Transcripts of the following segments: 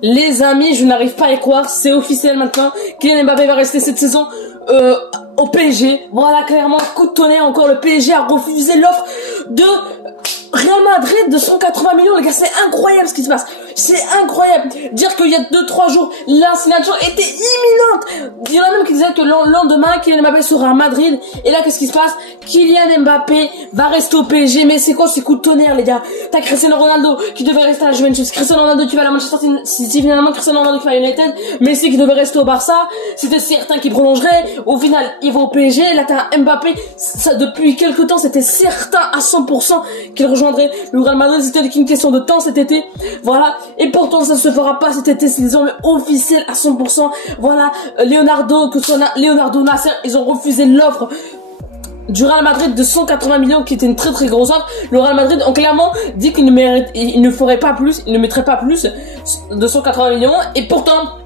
Les amis, je n'arrive pas à y croire, c'est officiel maintenant. Kylian Mbappé va rester cette saison au PSG. Voilà, clairement, coup de tonnerre encore, le PSG a refusé l'offre de Real Madrid de 180 millions, les gars, c'est incroyable ce qui se passe. C'est incroyable. Dire qu'il y a 2-3 jours, la signature était imminente. Il y en a même qui disaient que le lendemain, Kylian Mbappé sera à Madrid. Et là, qu'est-ce qui se passe? Kylian Mbappé va rester au PSG. Mais c'est quoi ces coups de tonnerre, les gars? T'as Cristiano Ronaldo qui devait rester à la Juventus. Cristiano Ronaldo qui va à la Manchester City. Finalement, Cristiano Ronaldo qui va à United. Messi qui devait rester au Barça. C'était certain qu'il prolongerait. Au final, il va au PSG. Là, t'as Mbappé. Ça, depuis quelques temps, c'était certain à 100% qu'il rejoindrait le Real Madrid. C'était qu'une question de temps cet été. Voilà. Et pourtant, ça se fera pas cet été. C'est désormais officiel à 100%. Voilà. Leonardo, que ce soit Leonardo, Nasser, ils ont refusé l'offre du Real Madrid de 180 millions qui était une très très grosse offre. Le Real Madrid ont clairement dit qu'il ne ferait pas plus, il ne mettrait pas plus de 180 millions. Et pourtant,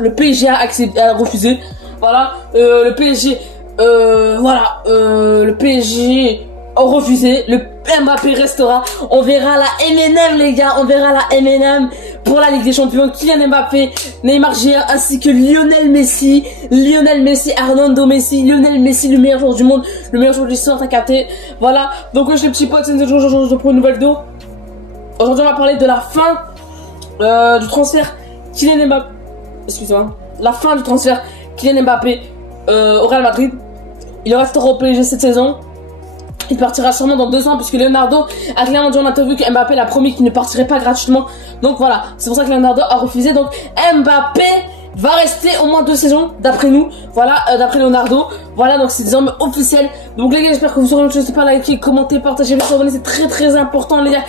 le PSG a refusé. Voilà. Le PSG a refusé. Le Mbappé restera. On verra la MNM, les gars. On verra la MNM pour la Ligue des Champions. Kylian Mbappé, Neymar Jr. ainsi que Lionel Messi, Arnaldo Messi, Lionel Messi, le meilleur joueur du monde, le meilleur joueur du centre à capter. Voilà. Donc, les petits potes, c'est aujourd'hui pour une nouvelle vidéo. Aujourd'hui, on va parler de la fin du transfert Kylian Mbappé. Excusez-moi. La fin du transfert Kylian Mbappé au Real Madrid. Il restera au PSG cette saison. Il partira sûrement dans 2 ans puisque Leonardo a clairement dit en interview que Mbappé l'a promis qu'il ne partirait pas gratuitement. Donc voilà, c'est pour ça que Leonardo a refusé. Donc Mbappé va rester au moins 2 saisons d'après nous. Voilà, d'après Leonardo. Voilà, donc c'est désormais officiel. Donc les gars, j'espère que vous aurez, je sais pas, liker, commenter, partager, vous abonner, c'est très très important les gars.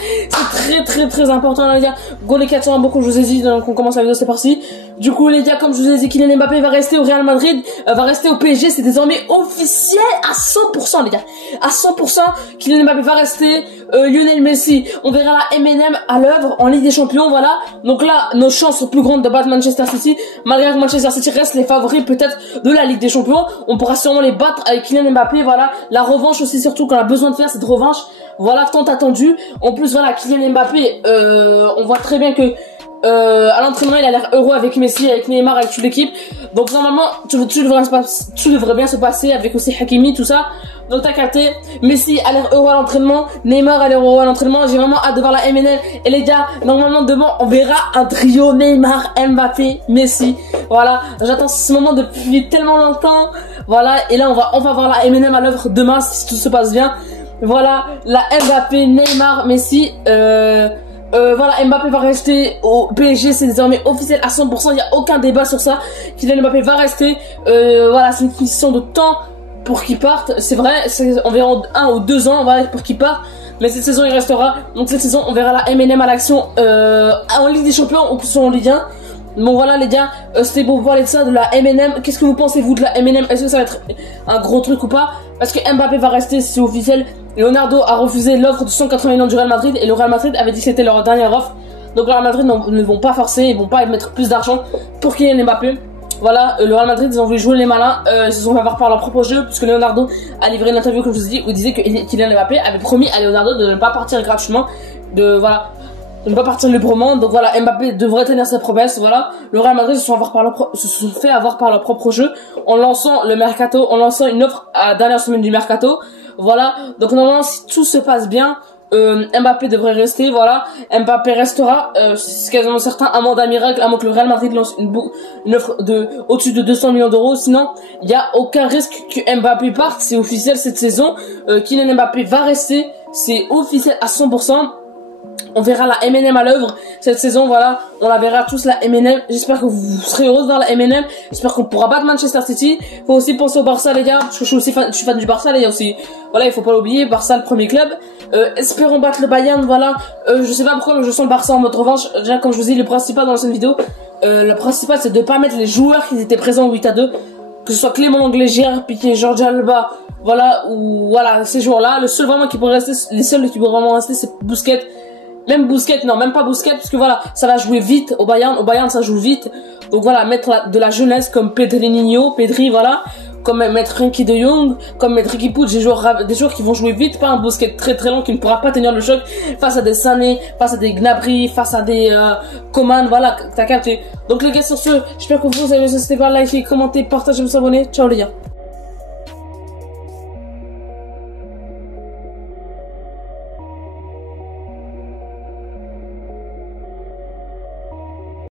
C'est très important les gars. Go les 400 beaucoup, je vous ai dit, donc on commence la vidéo, c'est parti. Du coup les gars, comme je vous ai dit, Kylian Mbappé va rester au Real Madrid, va rester au PSG, c'est désormais officiel à 100% les gars. À 100%, Kylian Mbappé va rester. Lionel Messi, on verra la MNM à l'œuvre en Ligue des Champions, voilà. Donc là, nos chances sont plus grandes de battre Manchester City, malgré que Manchester City reste les favoris peut-être de la Ligue des Champions. On pourra sûrement les battre avec Kylian Mbappé, voilà. La revanche aussi, surtout qu'on a besoin de faire cette revanche, voilà, tant attendue. En plus, voilà, Kylian Mbappé, on voit très bien que à l'entraînement il a l'air heureux avec Messi, avec Neymar, avec toute l'équipe. Donc normalement tout devrait bien se passer avec aussi Hakimi, tout ça. Donc t'as capté, Messi a l'air heureux à l'entraînement, Neymar a l'air heureux à l'entraînement. J'ai vraiment hâte de voir la MNL. Et les gars, normalement demain on verra un trio Neymar, Mbappé, Messi. Voilà, j'attends ce moment depuis tellement longtemps. Voilà, et là on va voir la MNM à l'œuvre demain si tout se passe bien. Voilà, la Mbappé, Neymar, Messi. Voilà, Mbappé va rester au PSG, c'est désormais officiel à 100%, il n'y a aucun débat sur ça. Kylian Mbappé va rester, voilà, c'est une question de temps pour qu'il parte, c'est vrai, c'est environ 1 ou 2 ans, voilà, pour qu'il parte. Mais cette saison il restera, donc cette saison on verra la MNM à l'action en Ligue des Champions ou que ce soit en Ligue 1. Bon voilà les gars, c'était pour vous parler de ça, de la MNM. Qu'est-ce que vous pensez vous de la MNM? Est-ce que ça va être un gros truc ou pas? Parce que Mbappé va rester, c'est officiel. Leonardo a refusé l'offre de 180 millions du Real Madrid et le Real Madrid avait dit que c'était leur dernière offre. Donc le Real Madrid ne vont pas forcer, ils vont pas mettre plus d'argent pour Kylian Mbappé. Voilà, le Real Madrid ils ont voulu jouer les malins, ils se sont fait avoir par leur propre jeu puisque Leonardo a livré une interview comme je vous ai dit où il disait que Kylian Mbappé avait promis à Leonardo de ne pas partir gratuitement, de ne pas partir librement. Donc voilà, Mbappé devrait tenir sa promesse. Voilà, le Real Madrid se sont fait avoir par leur propre jeu en lançant le mercato, en lançant une offre à la dernière semaine du mercato. Voilà, donc normalement si tout se passe bien, Mbappé devrait rester. Voilà, Mbappé restera, c'est quasiment certain, à moins d'un miracle, à moins que le Real Madrid lance une offre de au-dessus de 200 millions d'euros. Sinon, il n'y a aucun risque que Mbappé parte. C'est officiel cette saison. Kylian Mbappé va rester, c'est officiel à 100%. On verra la MNM à l'œuvre cette saison, voilà, on la verra tous la MNM. J'espère que vous serez heureux de voir la MNM. J'espère qu'on pourra battre Manchester City. Faut aussi penser au Barça les gars, parce que je suis fan du Barça les gars aussi. Voilà, il faut pas l'oublier, Barça le premier club. Espérons battre le Bayern, voilà. Je sais pas pourquoi mais je sens le Barça en mode revanche. Déjà comme je vous dis, le principal dans cette vidéo, le principal c'est de pas mettre les joueurs qui étaient présents au 8-2. Que ce soit Clément Lenglet, Gérard Piqué, Jordi Alba, voilà, ou voilà, ces joueurs-là. Le seul vraiment qui pourrait rester, les seuls qui pourraient vraiment rester, c'est Busquets. Même Busquets, non, même pas Busquets, parce que voilà, ça va jouer vite au Bayern ça joue vite. Donc voilà, mettre de la jeunesse comme Pedri, voilà. comme mettre Frenkie de Jong, comme mettre Ricky Puig, des joueurs qui vont jouer vite, pas un Busquets très très lent qui ne pourra pas tenir le choc face à des Sané, face à des Gnabry, face à des Coman, voilà, t'as capté. Donc les gars, sur ce, j'espère que vous avez aimé ce, n'hésitez pas à liker, commenter, partager, vous abonner. Ciao les gars.